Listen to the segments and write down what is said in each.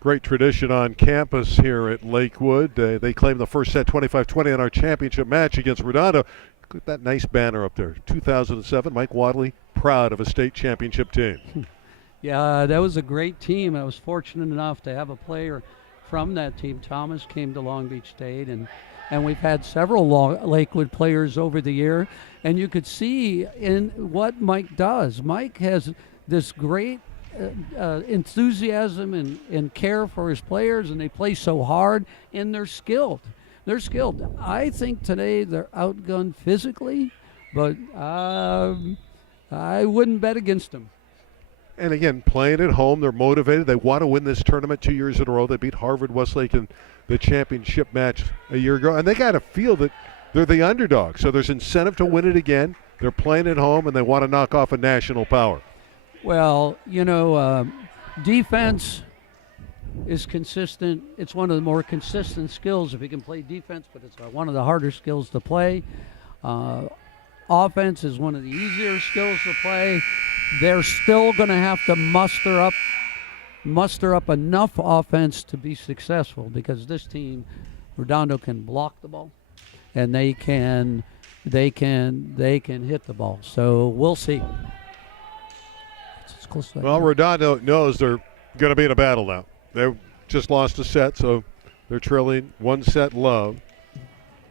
Great tradition on campus here at Lakewood. They claimed the first set 25-20 in our championship match against Redondo. Look at that nice banner up there. 2007, Mike Wadley, proud of a state championship team. Yeah, that was a great team. I was fortunate enough to have a player from that team. Thomas came to Long Beach State, and we've had several Lakewood players over the year. And you could see in what Mike does. Mike has this great enthusiasm and care for his players, and they play so hard, and they're skilled. I think today they're outgunned physically, but I wouldn't bet against them. And again, playing at home, they're motivated. They want to win this tournament 2 years in a row. They beat Harvard-Westlake in the championship match a year ago, and they got to feel that they're the underdog. So there's incentive to win it again. They're playing at home, and they want to knock off a national power. Well, defense is consistent. It's one of the more consistent skills if you can play defense, but it's one of the harder skills to play. Offense is one of the easier skills to play. They're still going to have to muster up enough offense to be successful, because this team, Redondo, can block the ball, and they can hit the ball. So we'll see. Well, Redondo knows they're going to be in a battle now. They just lost a set, so they're trailing 1-set love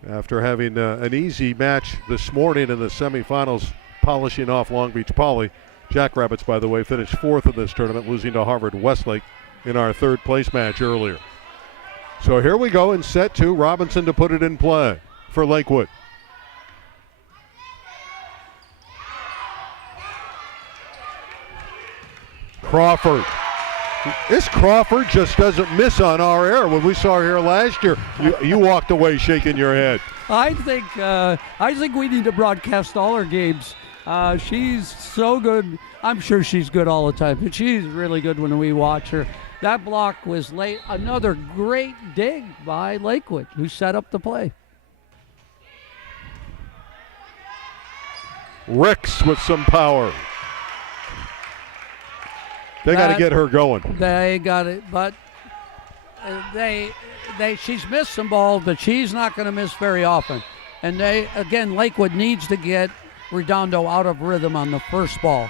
after having an easy match this morning in the semifinals, polishing off Long Beach Poly. Jackrabbits, by the way, finished 4th in this tournament, losing to Harvard-Westlake in our 3rd place match earlier. So here we go in set 2. Robinson to put it in play for Lakewood. Crawford. This Crawford just doesn't miss on our air. When we saw her here last year, you walked away shaking your head. I think we need to broadcast all our games. She's so good. I'm sure she's good all the time, but she's really good when we watch her. That block was late. Another great dig by Lakewood, who set up the play. Ricks with some power. They got to get her going. They got it, but she's missed some balls, but she's not going to miss very often. And Lakewood needs to get Redondo out of rhythm on the first ball.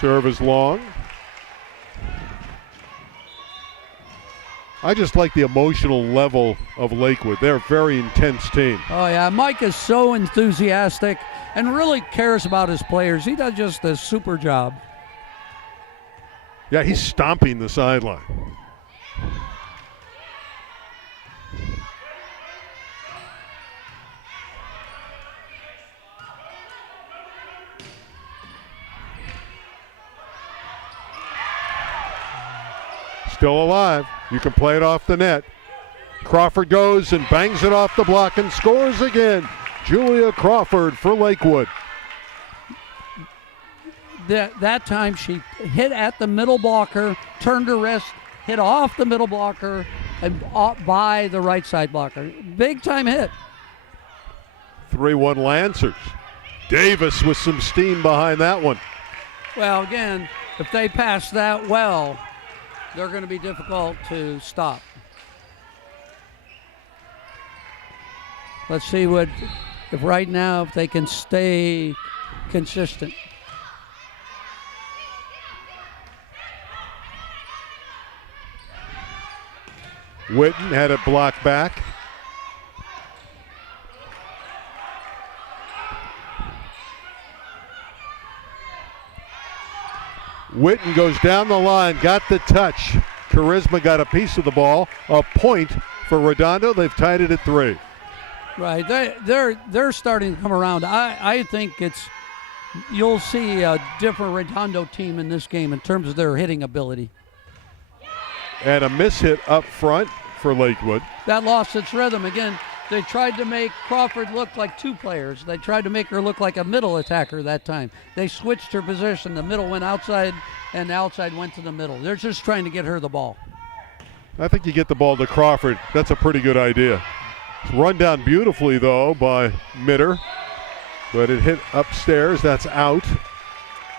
Serve is long. I just like the emotional level of Lakewood. They're a very intense team. Oh, yeah. Mike is so enthusiastic and really cares about his players. He does just a super job. Yeah, he's stomping the sideline. Still alive. You can play it off the net. Crawford goes and bangs it off the block and scores again. Julia Crawford for Lakewood. That time she hit at the middle blocker, turned her wrist, hit off the middle blocker, and by the right side blocker. Big time hit. 3-1 Lancers. Davis with some steam behind that one. Well, again, if they pass that well, they're going to be difficult to stop. Let's see if right now if they can stay consistent. Witten had it blocked back. Witten goes down the line, got the touch. Charisma got a piece of the ball. A point for Redondo. They've tied it at 3. Right, they're starting to come around. I think you'll see a different Redondo team in this game in terms of their hitting ability. And a mishit up front for Lakewood. That lost its rhythm. Again, they tried to make Crawford look like two players. They tried to make her look like a middle attacker that time. They switched her position. The middle went outside, and the outside went to the middle. They're just trying to get her the ball. I think you get the ball to Crawford. That's a pretty good idea. It's run down beautifully, though, by Mitter. But it hit upstairs. That's out.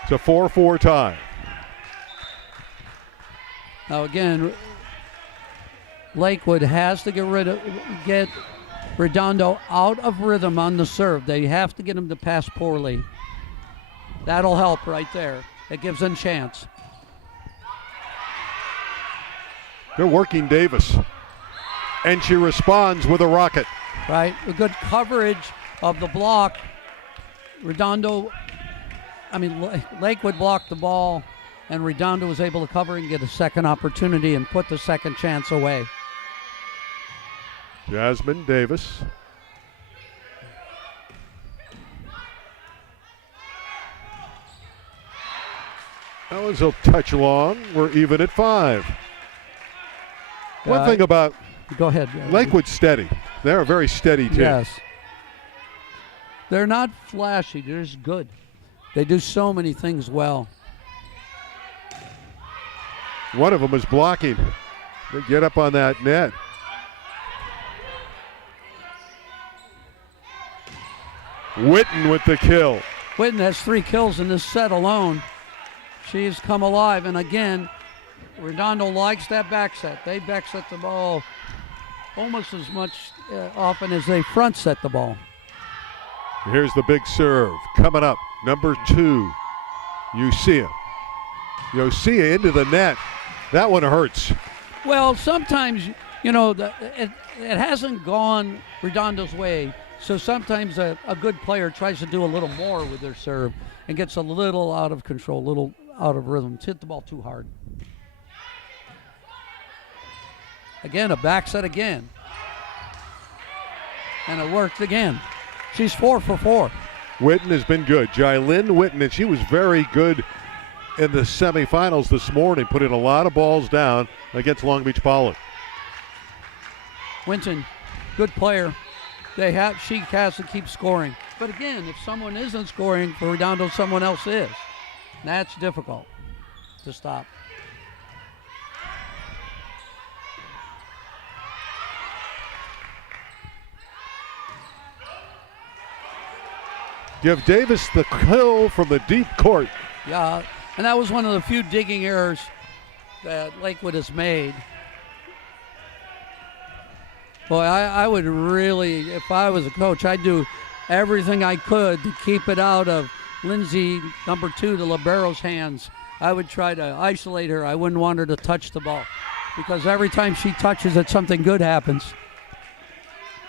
It's a 4-4 tie. Now again, Lakewood has to get Redondo out of rhythm on the serve. They have to get him to pass poorly. That'll help right there. It gives them a chance. They're working Davis. And she responds with a rocket. Right, a good coverage of the block. Lakewood blocked the ball, and Redondo was able to cover and get a second opportunity and put the second chance away. Jasmine Davis. That was a touch long. We're even at 5. One thing about go ahead. Lakewood's steady. They're a very steady team. Yes. They're not flashy. They're just good. They do so many things well. One of them is blocking. They get up on that net. Witten with the kill. Witten has 3 kills in this set alone. She's come alive, and again, Redondo likes that back set. They back set the ball almost as much often as they front set the ball. Here's the big serve coming up. Number 2, Yosia into the net. That one hurts. Well, sometimes, it hasn't gone Redondo's way. So sometimes a good player tries to do a little more with their serve and gets a little out of control, a little out of rhythm. It's hit the ball too hard. Again, a back set again. And it worked again. She's 4 for 4. Witten has been good. Jylynn Witten, and she was very good in the semifinals this morning, putting a lot of balls down against Long Beach Poly. Winton, good player. She has to keep scoring. But again, if someone isn't scoring for Redondo, someone else is. That's difficult to stop. Give Davis the kill from the deep court. Yeah, and that was one of the few digging errors that Lakewood has made. Boy, I would really, if I was a coach, I'd do everything I could to keep it out of Lindsay, number 2, the libero's hands. I would try to isolate her. I wouldn't want her to touch the ball because every time she touches it, something good happens.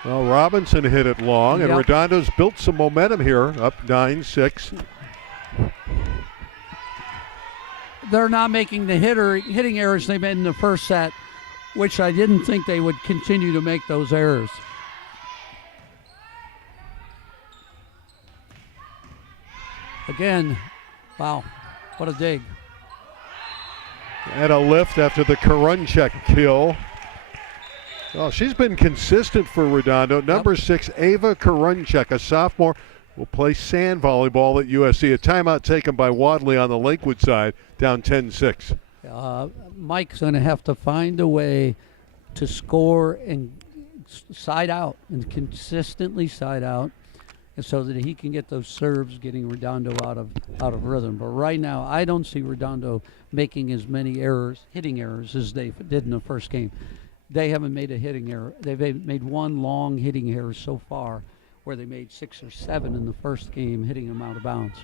Well, Robinson hit it long, and Yep. Redondo's built some momentum here, up 9-6. They're not making the hitting errors they made in the first set, which I didn't think they would continue to make those errors. Again, wow, what a dig. And a lift after the Karunchek kill. Well, she's been consistent for Redondo. Number 6, Ava Karunchek, a sophomore, will play sand volleyball at USC. A timeout taken by Wadley on the Lakewood side, down 10-6. Mike's going to have to find a way to score and side out and consistently side out, and so that he can get those serves, getting Redondo out of rhythm. But right now, I don't see Redondo making as many hitting errors, as they did in the first game. They haven't made a hitting error. They've made one long hitting error so far, where they made 6 or 7 in the first game, hitting them out of bounds.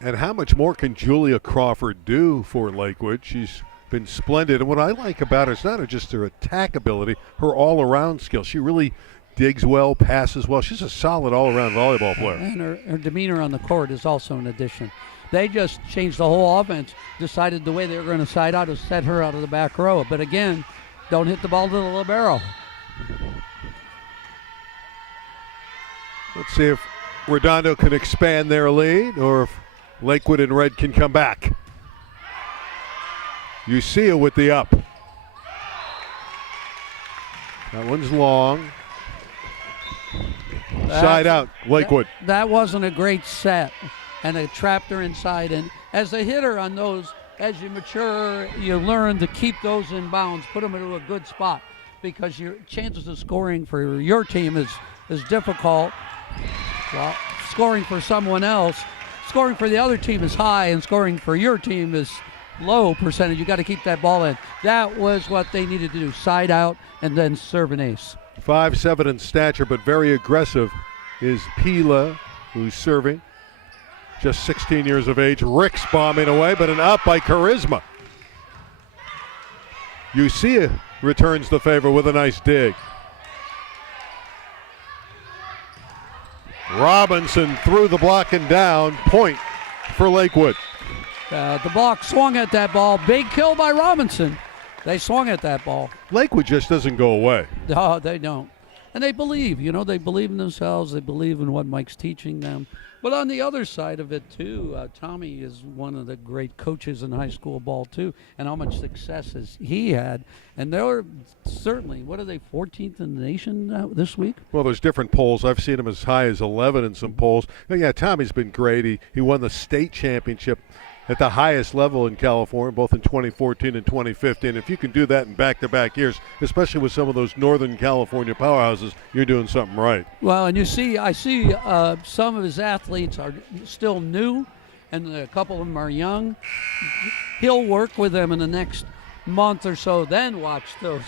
And how much more can Julia Crawford do for Lakewood? She's been splendid. And what I like about her is not just her attack ability, her all-around skill. She really digs well, passes well. She's a solid all-around volleyball player. And her demeanor on the court is also an addition. They just changed the whole offense, decided the way they were going to side out is set her out of the back row. But again, don't hit the ball to the libero. Let's see if Redondo can expand their lead or if Lakewood and Red can come back. Ucia with the up. That one's long. Side out, Lakewood. That wasn't a great set, and it trapped her inside. And as a hitter on those, as you mature, you learn to keep those in bounds, put them into a good spot, because your chances of scoring for your team is difficult. Well, scoring for someone else, scoring for the other team is high, and scoring for your team is low percentage. You got to keep that ball in. That was what they needed to do. Side out and then serve an ace. 5'7" in stature, but very aggressive is Pila, who's serving. Just 16 years of age. Ricks bombing away, but an up by Charisma. Ucia returns the favor with a nice dig. Robinson through the block and down. Point for Lakewood. The block swung at that ball. Big kill by Robinson. They swung at that ball. Lakewood just doesn't go away. No, they don't. And they believe, they believe in themselves. They believe in what Mike's teaching them. But on the other side of it, too, Tommy is one of the great coaches in high school ball, too, and how much success has he had. And they're certainly, 14th in the nation this week? Well, there's different polls. I've seen him as high as 11 in some polls. But yeah, Tommy's been great. He won the state championship at the highest level in California, both in 2014 and 2015. If you can do that in back-to-back years, especially with some of those Northern California powerhouses, you're doing something right. Well, and I see some of his athletes are still new, and a couple of them are young. He'll work with them in the next month or so, then watch those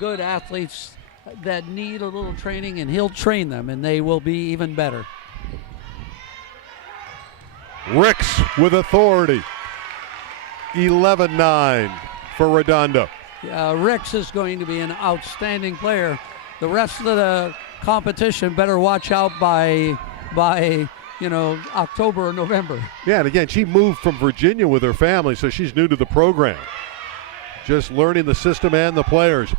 good athletes that need a little training, and he'll train them, and they will be even better. Ricks with authority. 11-9 for Redondo. Ricks is going to be an outstanding player. The rest of the competition better watch out by October or November. Yeah, and again, she moved from Virginia with her family, so she's new to the program. Just learning the system and the players.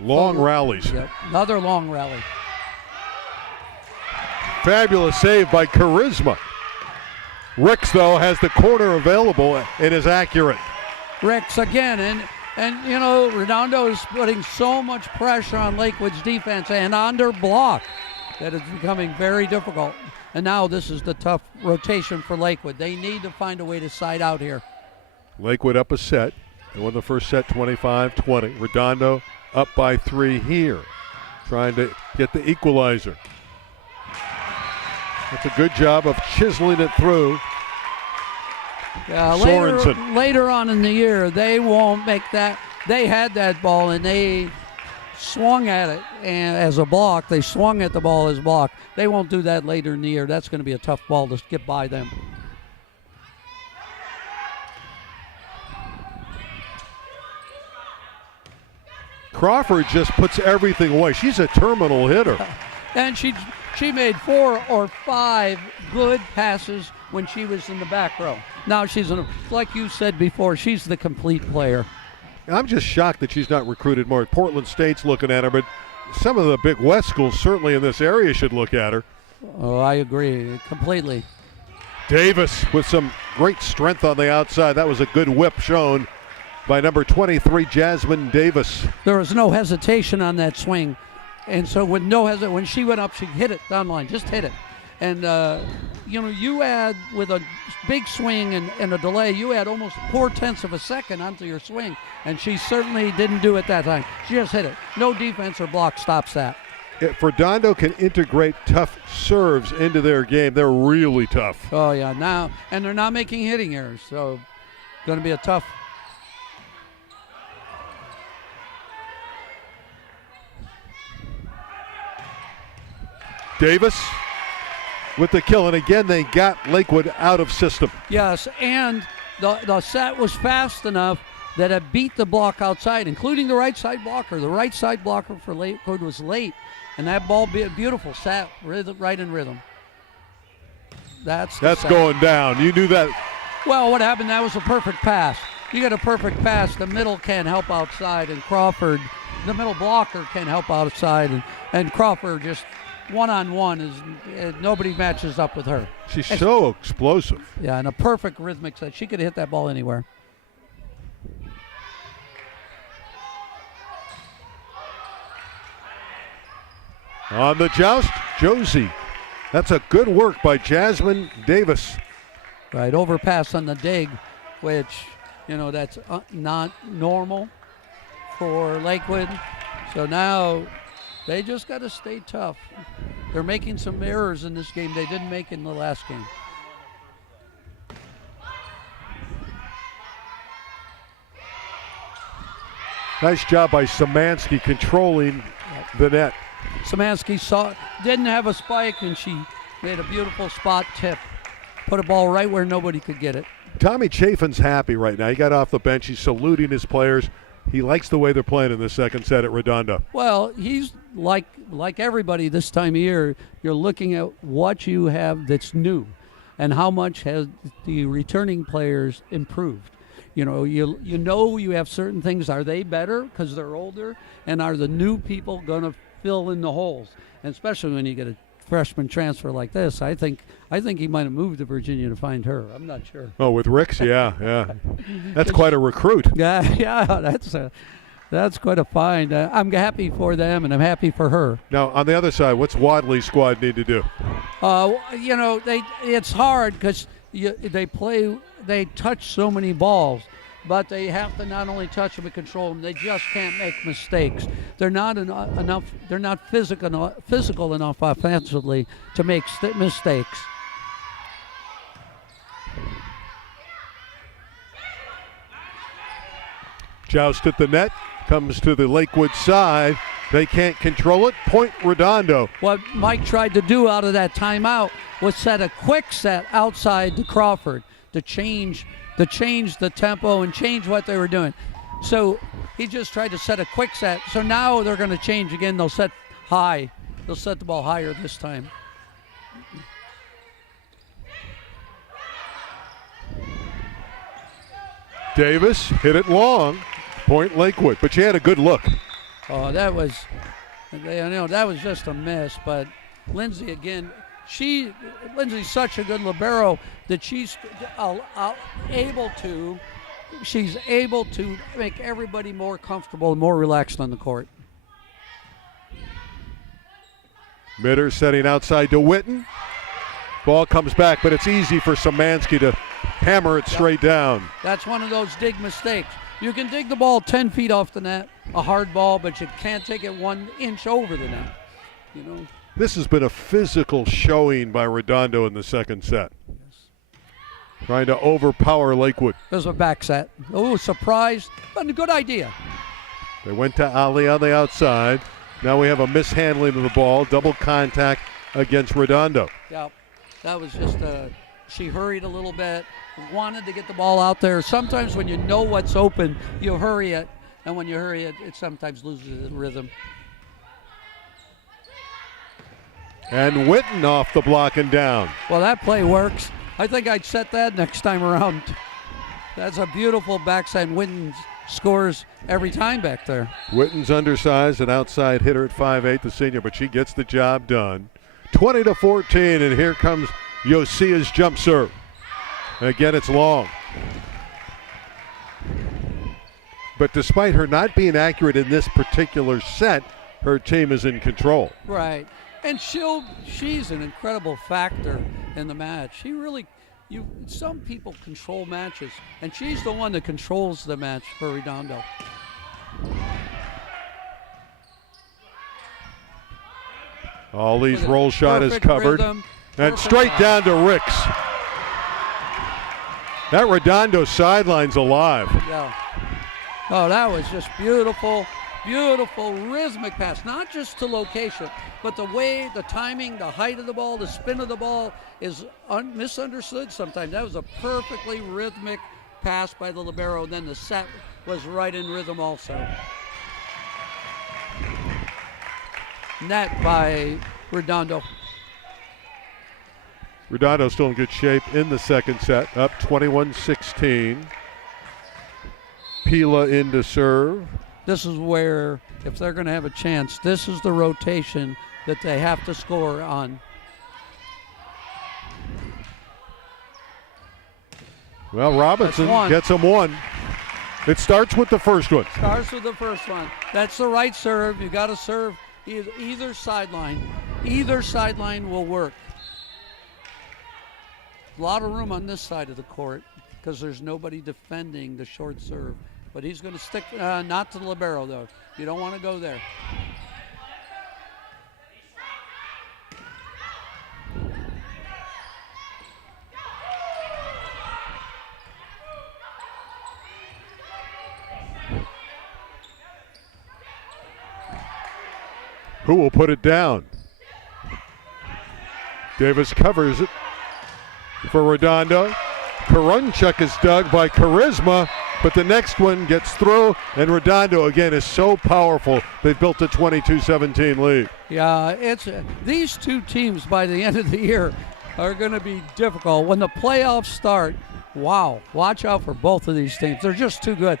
Long rallies. Yep. Another long rally. Fabulous save by Charisma. Ricks, though, has the corner available and is accurate. Ricks again, and Redondo is putting so much pressure on Lakewood's defense and under block that it's becoming very difficult. And now this is the tough rotation for Lakewood. They need to find a way to side out here. Lakewood up a set. They won the first set 25-20. Redondo up by 3 here, trying to get the equalizer. That's a good job of chiseling it through. Sorensen. Later on in the year, they won't make that. They had that ball and they swung at it as a block. They swung at the ball as block. They won't do that later in the year. That's going to be a tough ball to get by them. Crawford just puts everything away. She's a terminal hitter. And she made 4 or 5 good passes when she was in the back row. Now like you said before, she's the complete player. I'm just shocked that she's not recruited more. Portland State's looking at her, but some of the big West schools certainly in this area should look at her. Oh, I agree completely. Davis with some great strength on the outside. That was a good whip shown by number 23, Jasmine Davis. There was no hesitation on that swing. And so when she went up, she hit it down the line, just hit it. And, you add with a big swing and a delay, you add almost 0.4 of a second onto your swing. And she certainly didn't do it that time. She just hit it. No defense or block stops that. If Redondo can integrate tough serves into their game, they're really tough. Oh, yeah. Now, and they're not making hitting errors. So going to be a tough. Davis with the kill, and again they got Lakewood out of system. Yes, and the set was fast enough that it beat the block outside, including the right side blocker. The right side blocker for Lakewood was late, and that ball, beautiful, sat right in rhythm. That's going down. You knew that. Well, what happened? That was a perfect pass. You get a perfect pass, the middle can't help outside, and Crawford, the middle blocker, can help outside, and Crawford just one-on-one nobody matches up with her. She's so explosive. Yeah, and a perfect rhythmic set. She could have hit that ball anywhere. On the joust, Josie. That's a good work by Jasmine Davis. Right, overpass on the dig, which, that's not normal for Lakewood. So now they just got to stay tough. They're making some errors in this game they didn't make in the last game. Nice job by Szymanski controlling the net. Szymanski didn't have a spike, and she made a beautiful spot tip. Put a ball right where nobody could get it. Tommy Chafin's happy right now. He got off the bench. He's saluting his players. He likes the way they're playing in the second set at Redondo. Well, he's like everybody this time of year. You're looking at what you have that's new and how much has the returning players improved. You know you have certain things. Are they better because they're older? And are the new people going to fill in the holes? And especially when you get a freshman transfer like this, I think he might have moved to Virginia to find her. I'm not sure. Oh, with Ricks, yeah. That's quite a recruit. Yeah, that's quite a find. I'm happy for them, and I'm happy for her. Now, on the other side, what's Wadley's squad need to do? It's hard because they touch so many balls, but they have to not only touch them but control them. They just can't make mistakes. They're not enough. They're not physical enough offensively to make mistakes. Joust at the net, comes to the Lakewood side. They can't control it. Point Redondo. What Mike tried to do out of that timeout was set a quick set outside to Crawford to change the tempo and change what they were doing. So he just tried to set a quick set. So now they're going to change again. They'll set high. They'll set the ball higher this time. Davis hit it long. Point Lakewood. But she had a good look. Oh, that was just a miss. But Lindsay again. Lindsay's such a good libero that she's able to make everybody more comfortable and more relaxed on the court. Mitter setting outside to Witten. Ball comes back, but it's easy for Szymanski to hammer it straight down. That's one of those dig mistakes. You can dig the ball 10 feet off the net, a hard ball, but you can't take it 1 inch over the net. You know. This has been a physical showing by Redondo in the second set. Yes. Trying to overpower Lakewood. There's a back set. Oh, surprise, but a good idea. They went to Ali on the outside. Now we have a mishandling of the ball, double contact against Redondo. Yeah, that was just she hurried a little bit, wanted to get the ball out there. Sometimes when you know what's open, you hurry it, and when you hurry it, it sometimes loses its rhythm. And Witten off the block and down. Well, that play works. I think I'd set that next time around. That's a beautiful backside. Witten scores every time back there. Witten's undersized, an outside hitter at 5'8", the senior, but she gets the job done. 20-14, and here comes Yosia's jump serve. And again, it's long. But despite her not being accurate in this particular set, her team is in control. Right. And she's an incredible factor in the match. Some people control matches, and she's the one that controls the match for Redondo. Ollie's roll shot is covered. Rhythm, and straight down to Ricks. That Redondo sideline's alive. Yeah. Oh, that was just beautiful. Beautiful rhythmic pass, not just to location, but the way, the timing, the height of the ball, the spin of the ball is misunderstood sometimes. That was a perfectly rhythmic pass by the libero, and then the set was right in rhythm also. Net by Redondo. Redondo still in good shape in the second set, up 21-16. Pila in to serve. This is where, if they're going to have a chance, this is the rotation that they have to score on. Well, Robinson gets him one. It starts with the first one. Starts with the first one. That's the right serve. You got to serve either sideline. Either sideline will work. A lot of room on this side of the court because there's nobody defending the short serve but he's going to stick not to the libero, though. You don't want to go there. Who will put it down? Davis covers it for Redondo. Karunchuk is dug by Charisma, but the next one gets through, and Redondo again is so powerful. They built a 22-17 lead. Yeah, it's these two teams by the end of the year are going to be difficult. When the playoffs start, wow, watch out for both of these teams. They're just too good.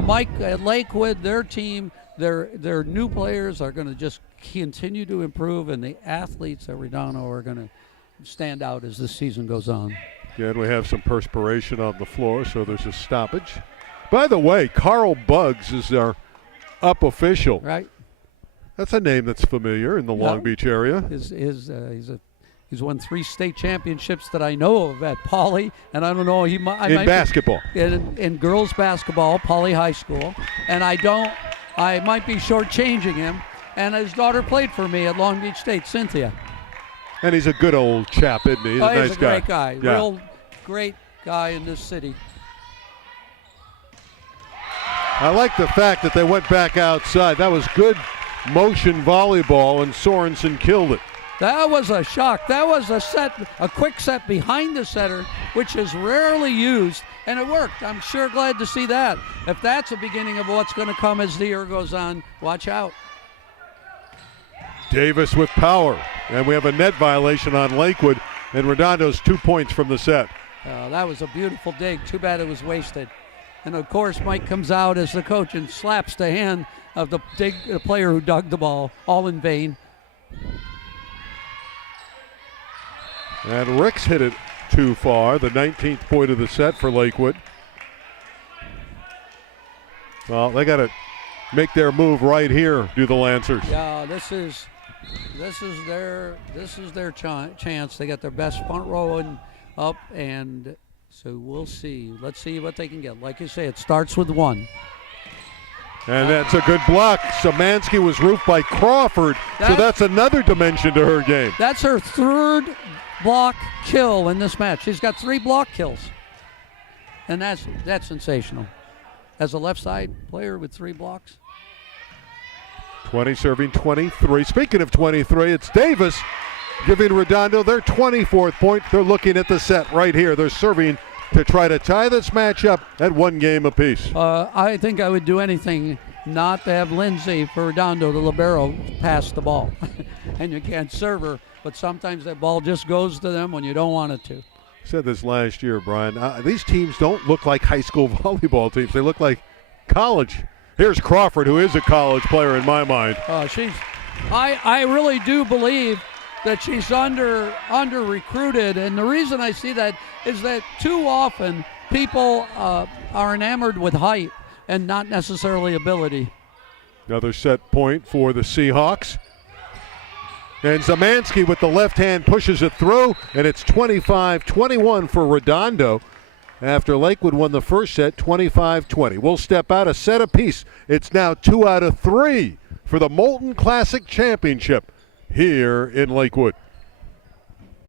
Mike at Lakewood, their team, their new players are going to just continue to improve, and the athletes at Redondo are going to stand out as the season goes on. Again, we have some perspiration on the floor, so there's a stoppage. By the way, Carl Buggs is our up official. Right. That's a name that's familiar in the Long Beach area. He's won 3 state championships that I know of at Pauley, and I don't know, in basketball. In girls basketball, Pauley High School, and I might be shortchanging him. And his daughter played for me at Long Beach State, Cynthia. And he's a good old chap, isn't he? He's a nice he's a guy. Great guy. Yeah. Real great guy in this city. I like the fact that they went back outside. That was good motion volleyball, and Sorensen killed it. That was a shock. That was a quick set behind the setter, which is rarely used, and it worked. I'm sure glad to see that. If that's the beginning of what's going to come as the year goes on, watch out. Davis with power, and we have a net violation on Lakewood, and Redondo's 2 points from the set. That was a beautiful dig. Too bad it was wasted. And of course, Mike comes out as the coach and slaps the hand of the player who dug the ball, all in vain. And Ricks hit it too far, the 19th point of the set for Lakewood. Well, they got to make their move right here, do the Lancers. Yeah, this is their chance. They got their best front row up, and so we'll see. Let's see what they can get. Like you say, it starts with 1. And that's a good block. Szymanski was roofed by Crawford, so that's another dimension to her game. That's her 3rd block kill in this match. She's got 3 block kills, and that's sensational. As a left side player with 3 blocks. 20 serving 23. Speaking of 23, it's Davis giving Redondo their 24th point. They're looking at the set right here. They're serving to try to tie this match up at 1 game apiece. I think I would do anything not to have Lindsay for Redondo, the libero, pass the ball. And you can't serve her, but sometimes that ball just goes to them when you don't want it to. Said this last year, Brian. These teams don't look like high school volleyball teams. They look like college. Here's Crawford, who is a college player in my mind. I really do believe that she's under recruited, and the reason I see that is that too often people are enamored with height and not necessarily ability. Another set point for the Seahawks. And Szymanski with the left hand pushes it through, and it's 25-21 for Redondo after Lakewood won the first set 25-20. We'll step out a set apiece. It's now 2 out of 3 for the Molten Classic Championship here in Lakewood.